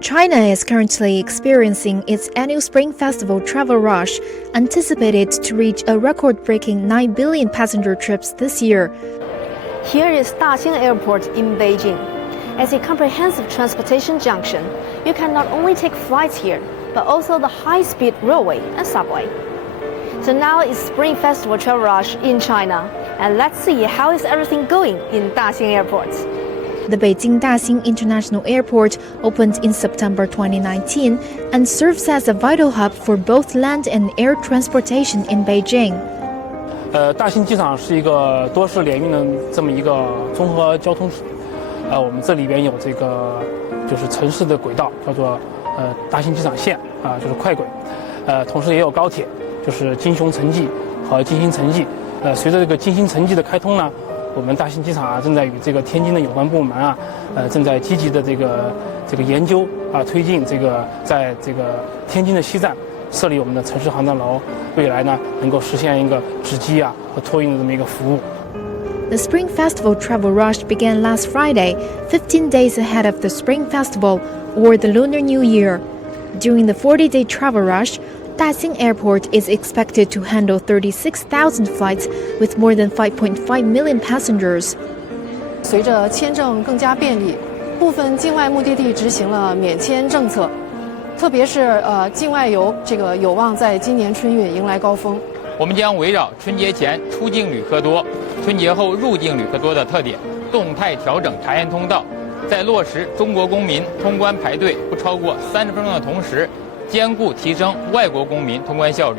China is currently experiencing its annual Spring Festival travel rush, anticipated to reach a record-breaking 9 billion passenger trips this year. Here is Dashing Airport in Beijing. As a comprehensive transportation junction, you can not only take flights here, but also the high-speed railway and subway. So now it's Spring Festival travel rush in China, and let's see how is everything going in Dashing Airport. The Beijing Daxing International Airport opened in September 2019 and serves as a vital hub for both land and air transportation in Beijing. 大兴机场是一个多式联运的这么一个综合交通我们这里边有这个就是城市的轨道，叫做大兴机场线就是快轨，同时也有高铁，就是京雄城际和京兴城际。随着这个京兴城际的开通呢，我们大兴机场正在与这个天津的有关部门正在积极的这个研究推进这个在这个天津的西站设立我们的城市航站楼，未来呢能够实现一个直机和托运的这么一个服务。The Spring Festival travel rush began last Friday, 15 days ahead of the Spring Festival or the Lunar New Year. During the 40-day travel rush, Daxing Airport is expected to handle 36,000 flights with more than 5.5 million passengers. 随着签证更加便利，部分境外目的地执行了免签政策，特别是境外游有望在今年春运迎来高峰。我们将围绕春节前出境旅客多、春节后入境旅客多的特点，动态调整查验通道，在落实中国公民通关排队不超过30分钟的同时，兼顾提升外国公民通关效率。